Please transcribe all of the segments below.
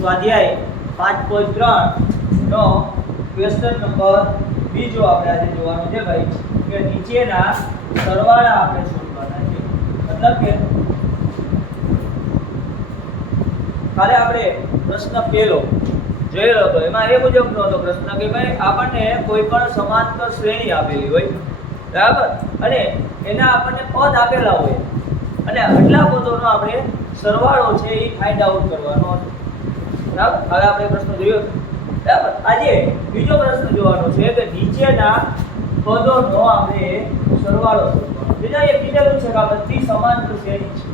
સ્વાધ્યાય પાંચ પોઈન્ટ ત્રણ નો ક્વેશ્ચન નંબર બીજો આપણે આજે જોવાનો છે ભાઈ, કે નીચેના સરવાળા આપણે શોધવાના છે. મતલબ કે કાલે આપણે પ્રશ્ન પહેલો જોયેલો હતો એમાં એ મુજબનો હતો પ્રશ્ન કે ભાઈ, આપણને કોઈ પણ સમાંતર શ્રેણી આપેલી હોય, બરાબર? અને એના આપણને પદ આપેલા હોય. અને આટલા પદોનો આપણે સરવાળો છે એ ફાઇન્ડ આઉટ કરવાનો હતો. બરાબર? હવે આપણે પ્રશ્ન જોયો બરાબર? આજે બીજો પ્રશ્ન જોવાનો છે કે નીચેના પદોનો આપણે સરવાળો બીજા એ કીધેલું છે કે આ બધી સમાંતર શ્રેણી છે.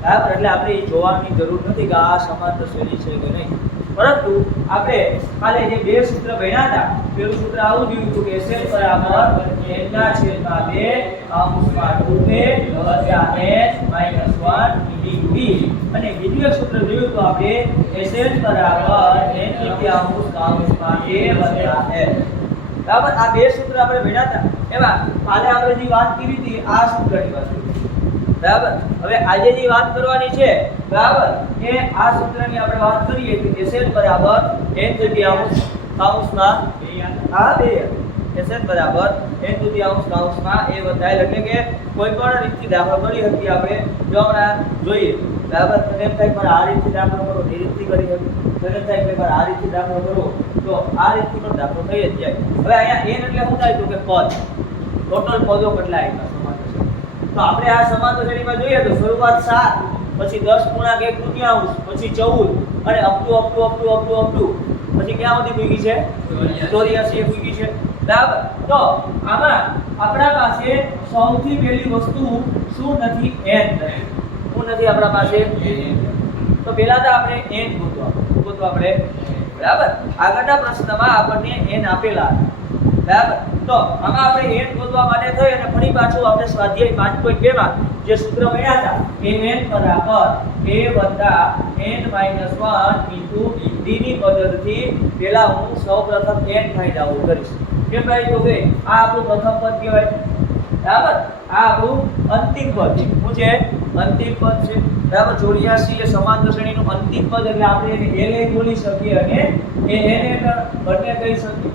બરાબર? એટલે આપણે એ જોવાની જરૂર નથી કે આ સમાંતર શ્રેણી છે કે નહીં. પરંતુ આપણે કાલે જે બે સૂત્ર ભણ્યા હતા, પેલું સૂત્ર આવું જોયું હતું કે SL બરાબર એના ના છેદમાં 2 કૌંસમાં 2a વત્તા n માઇનસ 1 into b અને બીજું એક સૂત્ર જોયું તો આપણે SL બરાબર એન તૃતીયાંશ કાઉન્સમાં એ વધ્યા છે. બરાબર? આ બે સૂત્ર આપણે ભણ્યા હતા. એમાં કાલે આપણે જે વાત કરી હતી, આ સૂત્રની વાત બરાબર? હવે આજે જે વાત કરવાની છે, બરાબર? કે આ સૂત્રની આપણે વાત કરીએ કે SN બરાબર એન તૃતીયાંશ કૌંસમાં આ બે. SN બરાબર એન તૃતીયાંશ કૌંસમાં એ l એટલે કે કોઈ પણ રીતથી દાખલો કરી હતી આપણે. જો હમણાં જોઈએ. બરાબર તને એમ થાય આ રીતે દાખલો કરો એ રીતથી કરી શકું. તો થાય કે આ રીતે દાખલો કરો તો આ રીતથી પણ દાખલો થઈ જ જાય. હવે અહીંયા એન એટલે શું થાય તો કે પદ. ટોટલ પદો કેટલા આવ્યા સમાન. તો આપણે આ સમાન શ્રેણીમાં જોઈએ તો શરૂઆત સાત પછી દસ પૂર્ણાંક એક તૃતીયાંશ પછી ચૌદ અને અપટુ અપટુ અપટુ અપટુ અપટુ પછી ક્યાં સુધી ભૂગી છે? ચોર્યાસી. પૂગી છે. બરાબર? તો આમાં આપણા પાસે સૌથી પહેલી વસ્તુ શું નથી? એન નથી. શું નથી આપણા પાસે. તો પહેલા તો આપણે એન ગોતવા ગોતવા આપણે બરાબર? આગળના પ્રશ્નમાં આપણને એન આપેલા. બરાબર? તો આમાં આપણે એન ગોતવા માટે થઈ અને ફરી પાછું આપણે સ્વાધ્યાય પાંચ પોઈન્ટ બે માં જે સૂત્ર મળ્યા હતા, mn બરાબર એ વત્તા એન માઇનસ વન ઇન્ટુ ડીની પદ્ધતિથી પહેલા હું સૌ પ્રથમ એન ફાયદાઓ કરીશ. કેમ ભાઈ તો કે આ આપણું પ્રથમ પદ કહેવાય. બરાબર? આ આપણું અંતિમ પદ શું છે? અંતિમ પદ છે. બરાબર? ચોર્યાસી એ સમાંતર શ્રેણીનું અંતિમ પદ એટલે આપણે એને LA બોલી શકીએ અને એ એને બંને કહી શકીએ.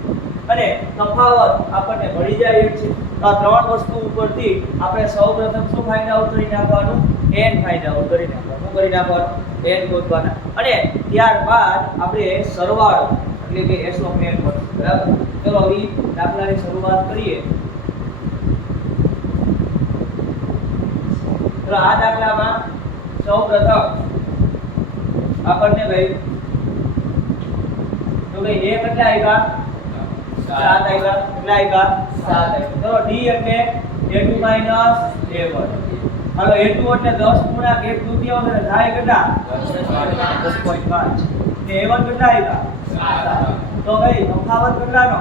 અને તફાવત આપણને મળી જાય છે. આ ત્રણ વસ્તુ ઉપરથી આપણે સૌપ્રથમ શું ફાઇન્ડ કરી નાખવાનું? એન ફાઇન્ડ કરી નાખવાનું. શું કરી નાખવાનું? એન ગોતવાના. અને ત્યારબાદ આપણે સરવાળો, એટલે કે of n બરાબર? ચલો, હવે દાખલાની શરૂઆત કરીએ. તો આ દાખલામાં સૌપ્રથમ આપણને ભાઈ તો ભાઈ એ કેટલા આવ્યા સાત આવ્યા કેટલા આવ્યા સાત આવ્યા તો ડી એટલે a2 માઇનસ a1 હાલો a2 એટલે 10 ગુણ્યા 1 દૂતીયાંશ એટલે થાય કેટલા? 10.5 ને a1 કેટલા આવ્યા તો ભાઈ તફાવત કેટલાનો?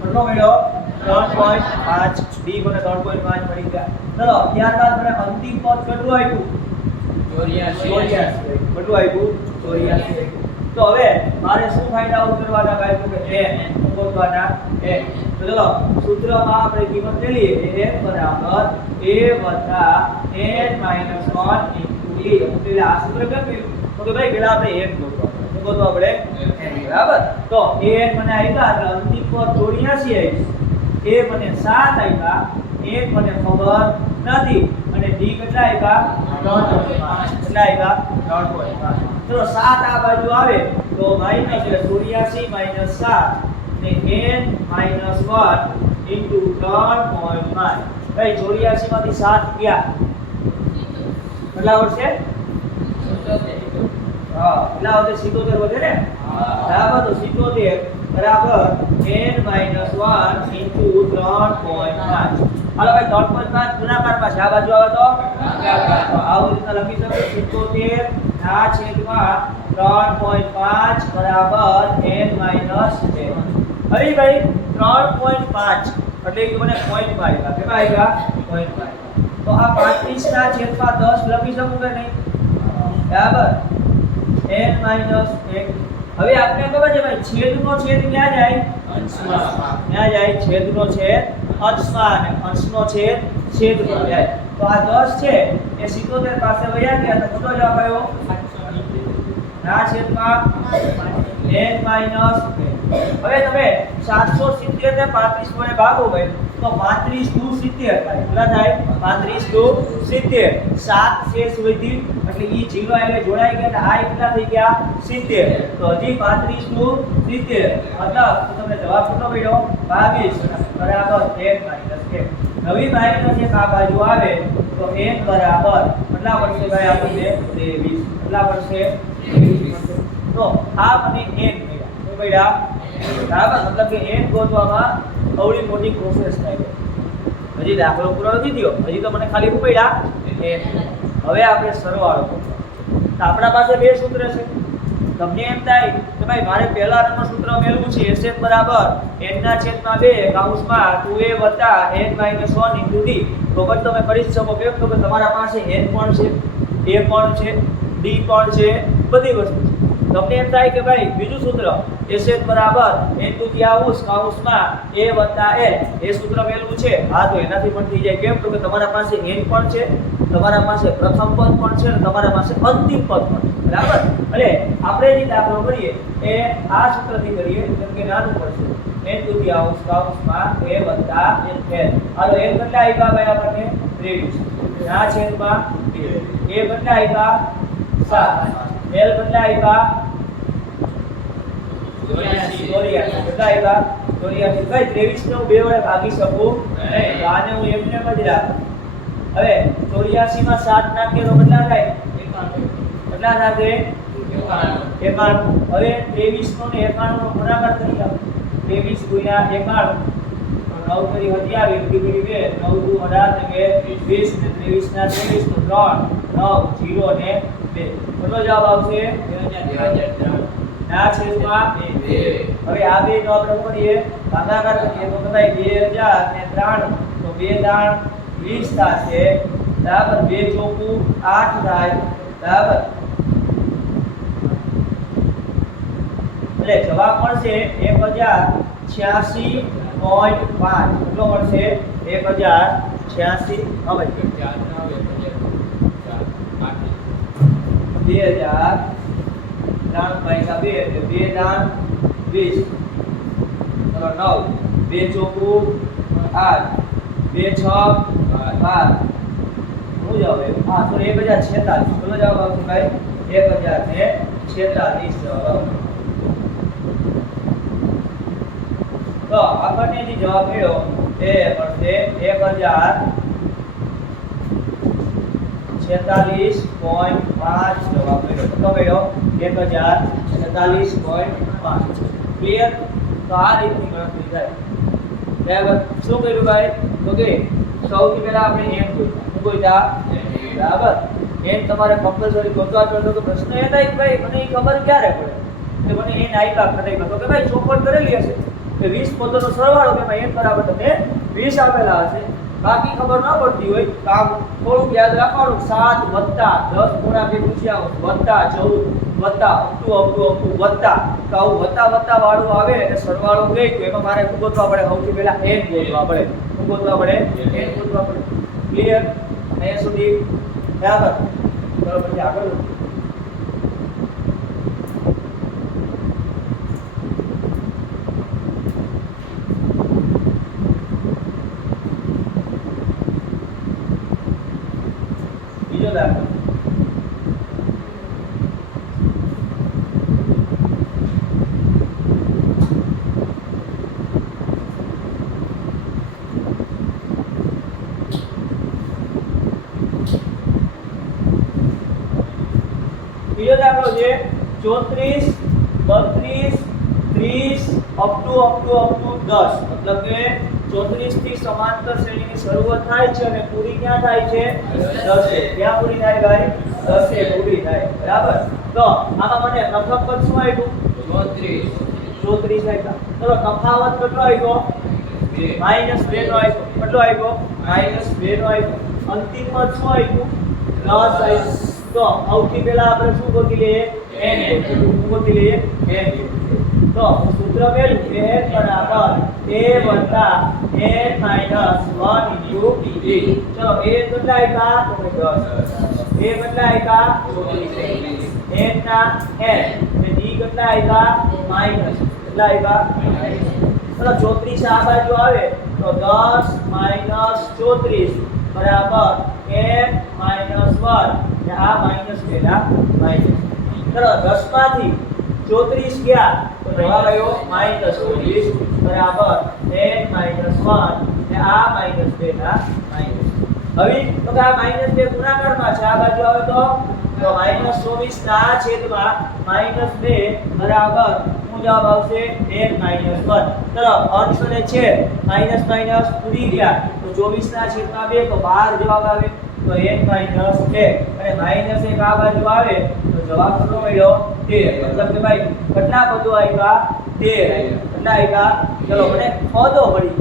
કેટલો મળ્યો? 3.5 d મને 3.5 મળી ગયા. ચલો ત્યારબાદ મને અંતિમ પદ કેટલું આવ્યું ચોર્યાસી. કેટલું ચોર્યાસી તો હવે મારે શું ફાઇન્ડ આઉટ કરવાના ભાઈ? તો કે n ગોતવાના n તો ચલો સૂત્રમાં આપણે કિંમત લઈ લઈએ. n બરાબર a વત્તા n માઇનસ 1 ઇન્ટુ એટલે આ સૂત્ર કેમ તો કે ભાઈ પેલા આપણે n ગોતવા શું આપણે બરાબર. તો a n મને આવ્યા એટલે અંતિમ પર 84 આવી એ મને સાત આવ્યા એક મને ખબર નથી. અને ડી કેટલા આવ્યા 3.5 કેટલા આવ્યા 3.5 ચલો સાત આ બાજુ આવે તો માઇનસ એટલે 84 માઇનસ 7 ને એન માઇનસ વન ઇન્ટુ 3.5 ભાઈ 84 માંથી સાત ગયા કેટલા વર્ષે હા કેટલા વર્ષે સિત્તોતેર વધે ને? બરાબર તો 77 બરાબર n માઇનસ 1 into 3.5 હાલો ભાઈ 3.5 ગુણાકાર છે. આ બાજુ આવે તો? તો આવું રીતના લખી શકો 77 ના છેદમાં 3.5 બરાબર n માઇનસ 2 હવે ભાઈ 3.5 એટલે કે મને 0.5 આવ્યા કેટલા આવ્યા 0.5 તો આ 35 ના છેદમાં 10 લખી શકું કે નહીં? બરાબર. n માઇનસ 1 હવે આપણે ખબર છે ભાઈ છેદનો છેદ ક્યાં જાય? અંશમાં. ક્યાં જાય? છેદનો છેદ અંશમાં અને અંશનો છેદ છેદમાં જાય. તો આ 10 છે એ 77 પાસે વયા ગયા તો કેટલો જવાબ આવ્યો? ના છેદમાં n માઇનસ હવે તમે 770 ને 35 વડે ભાગો ભાઈ. તો 35 ટુ 70 થાય કેટલા થાય. 35 ટુ 70 7 શેષ વધી એટલે ઈ જીરો એટલે જોડાઈ ગયા એટલે આ કેટલા થઈ ગયા 70 તો હજી 35 ટુ 70 મતલબ તમને જવાબ કેટલો મળ્યો? 22 બરાબર એક માઇનસ 1 નવી માઇનસ એક આ બાજુ આવે તો n બરાબર. કેટલા પડશે ભાઈ આપણને? 23 કેટલા પડશે તો આ મને n મળ્યા બરાબર? મતલબ કે એન ગોતવામાં અવળી મોટી પ્રોસેસ થાય છે. હજી દાખલો પૂરો નથી થયો. હજી તો મને ખાલી ઉપડ્યા. મળ્યા હવે આપણે સરવાળો તો આપણા પાસે બે સૂત્ર છે. તમને એમ થાય કે ભાઈ, મારે પહેલા નંબર સૂત્ર મેળવું છે. Sn બરાબર. એન ના છેદમાં 2 કૌંસમાં 2a વત્તા N minus one into D તો પણ તમે કરી શકો કેમ? તો કે તમારા પાસે એન પણ છે એ પણ છે ડી પણ છે, બધી વસ્તુ છે. તમને એમ થાય કે ભાઈ, બીજું સૂત્ર Sn બરાબર, એન ટુ કૌંસ કાઉસમાં એ વત્તા એ એ સૂત્ર પહેલું છે. હા, તો એનાથી પણ થઈ જાય. કેમ? તો કે તમારા પાસે એન પણ છે, તમારા પાસે પ્રથમ પદ પણ છે અને તમારા પાસે અંતિમ પદ પણ છે. બરાબર? એટલે આપણે જે દાખલો કરીએ, એ આ સૂત્રથી કરીએ, જેમ કે નાનું પડશે એન ટુ કૌંસ કાઉસમાં એ વત્તા n હા તો એન કેટલા આવ્યા ભાઈ આપણને? 23 ના છેદમાં 2 a કેટલા આવ્યા સાત. એલ કેટલા આપ્યા? ચોર્યાસી કેટલા આવ્યા ચોર્યાસી કઈ ત્રેવીસ ને હું બે વડે ભાગી શકું? તો આને હું એમને એમ જ રાખું હવે ચોર્યાસી માં સાત નાખીએ તો કેટલા થાય? કેટલા થાય એકાણું. હવે ત્રેવીસ નો ને એકાણું નો ગુણાકાર કરી આપો ત્રેવીસ ગુણ્યા એકાણું. નવ કરી ડિગ્રી બે નવ દુ અઢાર ને બે વીસ ને ત્રેવીસ ના ત્રેવીસ તો ત્રણ નવ જીરો ને બે. કેટલો જવાબ આવશે? ના છેદમાં હવે આ બે નો આપણે કરીએ ભાગાકાર કરીએ તો કદાચ બે હજાર ને ત્રાણું તો બે દાણ વીસ થશે બરાબર બે ચોકું આઠ થાય બરાબર એટલે જવાબ મળશે એક હજાર છ્યાસી પોઈન્ટ પાંચ કેટલો મળશે એક હજાર છ્યાસી હવે બે હજાર આવ્યો? હા સોરી એક હજાર છેતાલીસ. કેટલો જવાબ ભાઈ? એક હજાર છેતાલીસ તો આપણને જે જવાબ મળ્યો એ પડશે એક હજાર છેતાલીસ પોઈન્ટ પાંચ જવાબ મળ્યો. કેટલો મળ્યો એક હજાર છેતાલીસ પોઈન્ટ પાંચ. ક્લિયર તો આ રીતની ગણતરી થાય. બરાબર? શું કર્યું ભાઈ? તો કે સૌથી પહેલા આપણે એમ ગોત્યા શું ગોત્યા બરાબર? એમ તમારે કમ્પલસરી ગોતવા પડતો તો પ્રશ્ન એ થાય કે ભાઈ, મને એ ખબર ક્યારે પડે? કે મને એ આપ્યા ખટાઈ તો કે ભાઈ, ચોપડ કરેલી હશે. કે વીસ પોતાનો સરવાળો કે ભાઈ એમ બરાબર તમને વીસ આપેલા હશે. બાકી ખબર ન પડતી હોય તો આમ થોડુંક યાદ રાખવાનું. સાત વત્તા દસ ગુણા જે પૂછ્યા વત્તા 14 વત્તા અપટુ અપટુ અપટુ વત્તા. તો આવું વત્તા વત્તા વાળું આવે અને સરવાળો ગઈ તો એમાં મારે શું ગોતવા પડે સૌથી પહેલા એન ગોતવા પડે. શું ગોતવા પડે એન ગોતવા પડે. ક્લિયર અહીંયા સુધી? બરાબર. બરાબર આગળ વધીએ. બીજો દાખલો બીજો છે? ચોત્રીસ બત્રીસ ત્રીસ up to up to up to દસ. મતલબ કે ચોત્રીસથી સમાંતર શ્રેણીની શરૂઆત થાય છે અને પૂરી ક્યાં થાય છે? દસે. ક્યાં પૂરી થાય ભાઈ? દસે પૂરી થાય. બરાબર? તો આમાં મને પ્રથમ પદ શું આવ્યું ચોત્રીસ. આપ્યા. ચલો તફાવત કેટલો આવ્યો માઇનસ બે નો આવ્યો કેટલો આવ્યો માઇનસ બે નો આવ્યો અંતિમ પદ શું આવ્યું દસ આપ્યું. તો સૌથી પહેલા આપણે શું ગોતી લઈએ n ગોતી લઈએ. શું ગોતી લઈએ n તો હું સૂત્ર મેળવું કે n બરાબર a વત્તા n માઇનસ 1 ઇન્ટુ d ચલો a કેટલા આપ્યા તો કે 10 a કેટલા આપ્યા n ના n અને d કેટલા આવ્યા માઇનસ કેટલા આવ્યા ચલો 34 આ બાજુ આવે તો 10 માઇનસ 34 બરાબર n માઇનસ 1 અને આ માઇનસ પેલા માઇનસ ચલો, દસમાંથી 34 ગયા, તો જવાબ આવ્યો માઇનસ ચોત્રીસ બરાબર. ટેન માઇનસ વન ને આ માઇનસ પહેલા માઇનસ હવે, તો આ માઇનસ બે ગુણાકારમાં છે, આ બાજુ આવે તો? તો માઇનસ ચોવીસ ના છેદમાં માઇનસ બે બરાબર. શું જવાબ આવશે? ટેન માઇનસ વન ચલો, અંશ અને છેદ માઇનસ માઇનસ ઉડી ગયા. તો 24 ના છેદમાં બે, તો 12 જવાબ આવે. તો n માઇનસ 2 અને માઇનસ 1 આ બાજુ આવે, તો જવાબ શું મળ્યો? 13 મતલબ કે ભાઈ, કેટલા પદો આવ્યા 13 કેટલા આવ્યા ચલો, મને પદો મળી.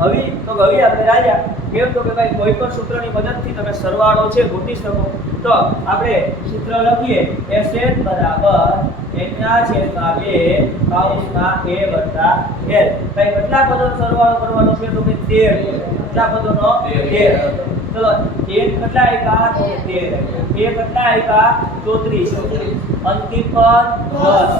હવે તો હવે આપણે રાજા. કેમ તો કે ભાઈ, કોઈ પણ સૂત્રની મદદથી તમે સરવાળો છે, ગોતી શકો. તો આપણે સૂત્ર લખીએ. Sn બરાબર n ના છેદમાં 2 કૌંસમાં a વત્તા ભાઈ, કેટલા પદોનો સરવાળો કરવાનો છે? તો કે 13 કેટલા પદોનો? 13 ચલો, એક કેટલા એકા તો 13 બે કેટલા એકા ચોત્રીસ. અંતિમ પદ દસ.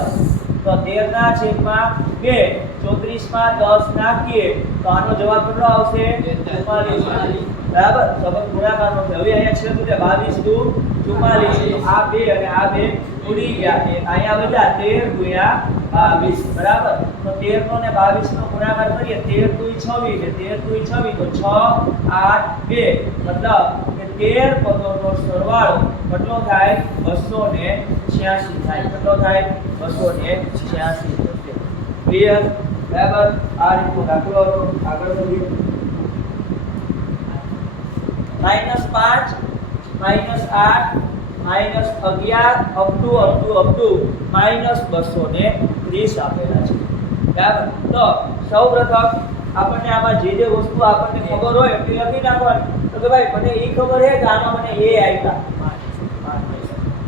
તો તેર ના છેદમાં 2 34 માં દસ નાખીએ તો આનો જવાબ કેટલો આવશે? 44 બરાબર? સબક ગુણાકાર નો હવે અહીંયા છે બાવીસ ટુ ચુમ્માલીસ. આ બે અને આ બે ઉડી ગયા. અહીંયા બધા તેર ગુણ્યા 22 બરાબર? તો તેર નો ને 22 નો ગુણાકાર કરીએ 13 દુ 26 એટલે 13 દુ 26 તો છ, આઠ, બે. મતલબ 13 પદોનો સરવાળો કેટલો થાય? 286 થાય. કેટલો થાય? 286 થશે ક્લિયર બરાબર? આ રીતનો દાખલો હતો. આગળ વધીએ. માઇનસ પાંચ માઇનસ આઠ માઇનસ અગિયાર up to up to up to minus બસો ને ત્રીસ આપેલા છે. બરાબર? તો સૌ પ્રથમ આપણને આમાં જે જે વસ્તુ આપણને ખબર હોય એટલી લખી નાખવાની. તો કે ભાઈ, મને એ ખબર છે કે આમાં મને એ આવ્યા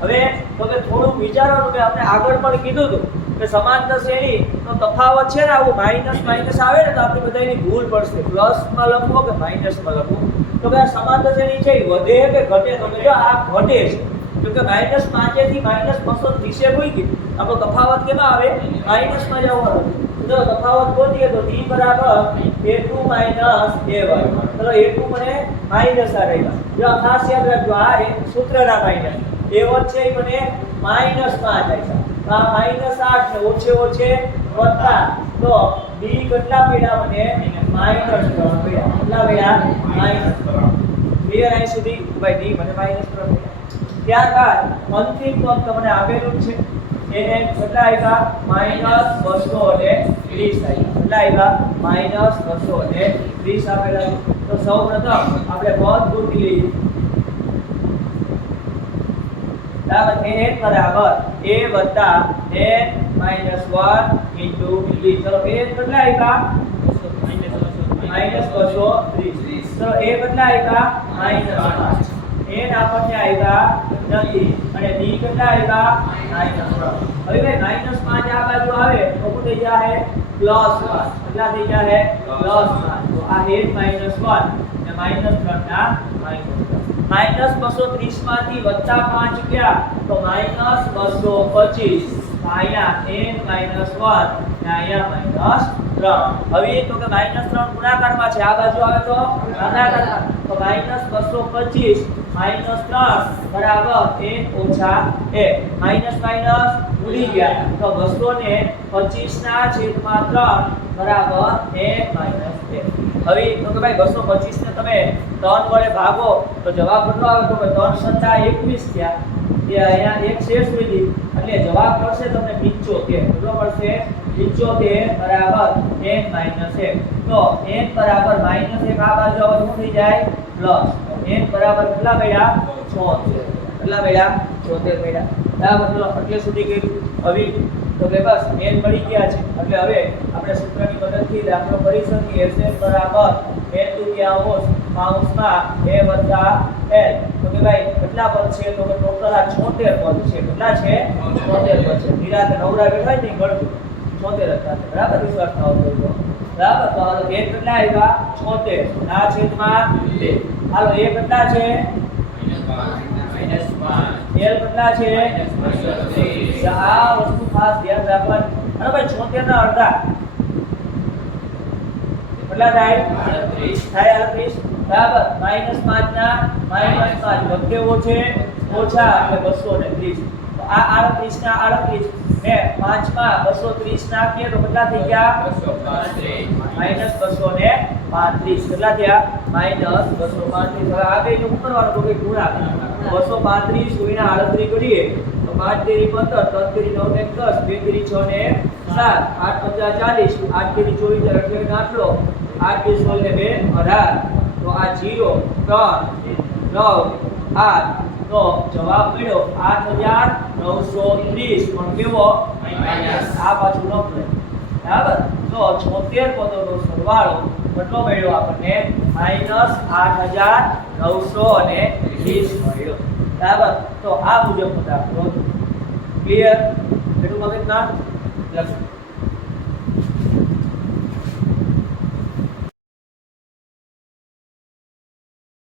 હવે તો કે થોડુંક વિચારવાનું કે આપણે આગળ પણ કીધું હતું કે સમાંતર શ્રેણી નો તફાવત છે ને આવું માઇનસ માઇનસ આવે ને તો આપણે બધાની ભૂલ પડશે. પ્લસમાં લખવો કે માઇનસમાં લખવું તો કે આ સમાંતર શ્રેણી છે એ વધે કે ઘટે? તો કે આ ઘટે છે. કેમ કે માઇનસ પાંચે થી માઇનસ બસો ત્રીસે ભૂલી ગઈ. આપણો તફાવત કેમાં આવે? માઇનસમાં જવાનો. જો તફાવત ગોતીએ તો d બરાબર a2 માઇનસ a1 ચલો a2 મને માઇનસ આ રહ્યા. જો આ ખાસ યાદ રાખજો, આ સૂત્રના માઇનસ. A1 છે મને માઇનસમાં આ જાય છે. આ માઇનસ 8 ને ઓછે ઓછે વત્તા. તો d કેટલા મળ્યા મને? માઇનસ 3 મળ્યા કેટલા મળ્યા માઇનસ 3 ક્લિયર અહીં સુધી? ભાઈ, d મને માઇનસ 3 મળ્યા ત્યારબાદ અંતિમ પદ તમને આપેલું છે. એને કેટલા આવ્યા માઇનસ બસો અને ત્રીસ આવ્યા કેટલા આવ્યા માઇનસ બસો અને ત્રીસ આપેલા તો સૌ પ્રથમ આપણે પદ ગોતી લઈએ. બરાબર? 1 ઇન્ટુ b ચલો, a કેટલા આવ્યા માઇનસ બસો a કેટલા આવ્યા માઇનસ n આપણને આવ્યા નથી અને b કેટલા આવ્યા માઇનસ હવે ભાઈ માઇનસ આ બાજુ આવે તો શું થઈ જાય પ્લસ પાંચ કેટલા થઈ જાય પ્લસ પાંચ તો આ n માઇનસ વન અને માઇનસ ના માઇનસ માઇનસ બસો ત્રીસમાંથી વત્તા પાંચ ગયા તો માઇનસ બસો પચીસ. અહીંયા n માઇનસ વન અહીંયા માઇનસ ત્રણ. હવે તો કે માઇનસ ત્રણ ગુણાકારમાં છે. આ બાજુ આવે તો? ભાગાકારમાં તો માઇનસ બસો પચીસ માઇનસ ત્રણ બરાબર એન ઓછા એ માઇનસ માઇનસ ભૂલી ગયા. તો બસો ને પચીસ ના છેદમાં ત્રણ બરાબર એન માઇનસ એ હવે તો કે ભાઈ બસો પચીસ ને તમે ત્રણ વડે ભાગો, તો જવાબ કેટલો આવે? તો કે ત્રણ સત્તા એકવીસ થયા. અહીંયા એક શેષ સુધી એટલે જવાબ પડશે તમને પિંચોતેર કેટલો પડશે 75 બરાબર n માઇનસ 1 તો n બરાબર માઇનસ 1 આ બાજુ થઈ જાય પ્લસ તો n બરાબર કેટલા મળ્યા 6 છે કેટલા મળ્યા 76 મળ્યા આ મતલબ એટલે સુધી ગયું હવે તો કે બસ n મળી ગયા છે એટલે. હવે આપણે સૂત્રની મદદથી દાખલો કરી શકીએ s બરાબર n દુત્યાંશ કૌંસમાં a વત્તા l તો કે કેટલા પદ છે, તો કે ટોટલ આ 76 પદ છે. કેટલા છે? 76 પદ છે? નિરાત નવરા બેઠા નહીં ગણતું 76 હતા બરાબર? વિશ્વાસ ના આવતો હતો બરાબર? તો હાલો એક કેટલા આવ્યા 76 ના છેદમાં બે. હાલો, એ કેટલા છે? માઇનસ 5 એલ કેટલા છે આ વસ્તુ ખાસ ધ્યાન રાખવાની. અને ભાઈ 76 ના અડધા. કેટલા થાય? થાય 38 બરાબર? માઇનસ પાંચ ના માઇનસ 5 વખતે છે ઓછા એટલે 230 તો આ 38 ના 38 ને 5 માં 230 નાખીએ તો કેટલા થઈ ગયા? માઇનસ બસો ને પાંત્રીસ. કેટલા થયા? માઇનસ બસો પાંત્રીસ. હવે આ બે શું કરવાનું તો કે ગુણાકાર બસો પાંત્રીસ ગુણ્યા આડત્રીસ કરીએ તો પાંચ તેરી પંદર ત્રણ તેરી નવ ને દસ બે તેરી છ ને સાત આઠ પચાસ ચાલીસ આઠ તેરી ચોવીસ અઠ્યાવીસ આટલો આઠ બે સોળ ને બે અઢાર. તો આ જીરો ત્રણ નવ આઠ તો જવાબ મળ્યો આઠ હજાર નવસો ત્રીસ પણ કેવો? આ પાછું ન પડે બરાબર? તો છોતેર પદોનો સરવાળો કેટલો મળ્યો આપણને? માઇનસ આઠ હજાર નવસો અને વીસ મળ્યો. બરાબર? તો આ મુજબ દાખલો ક્લિયર એટલું મગજ ના લખો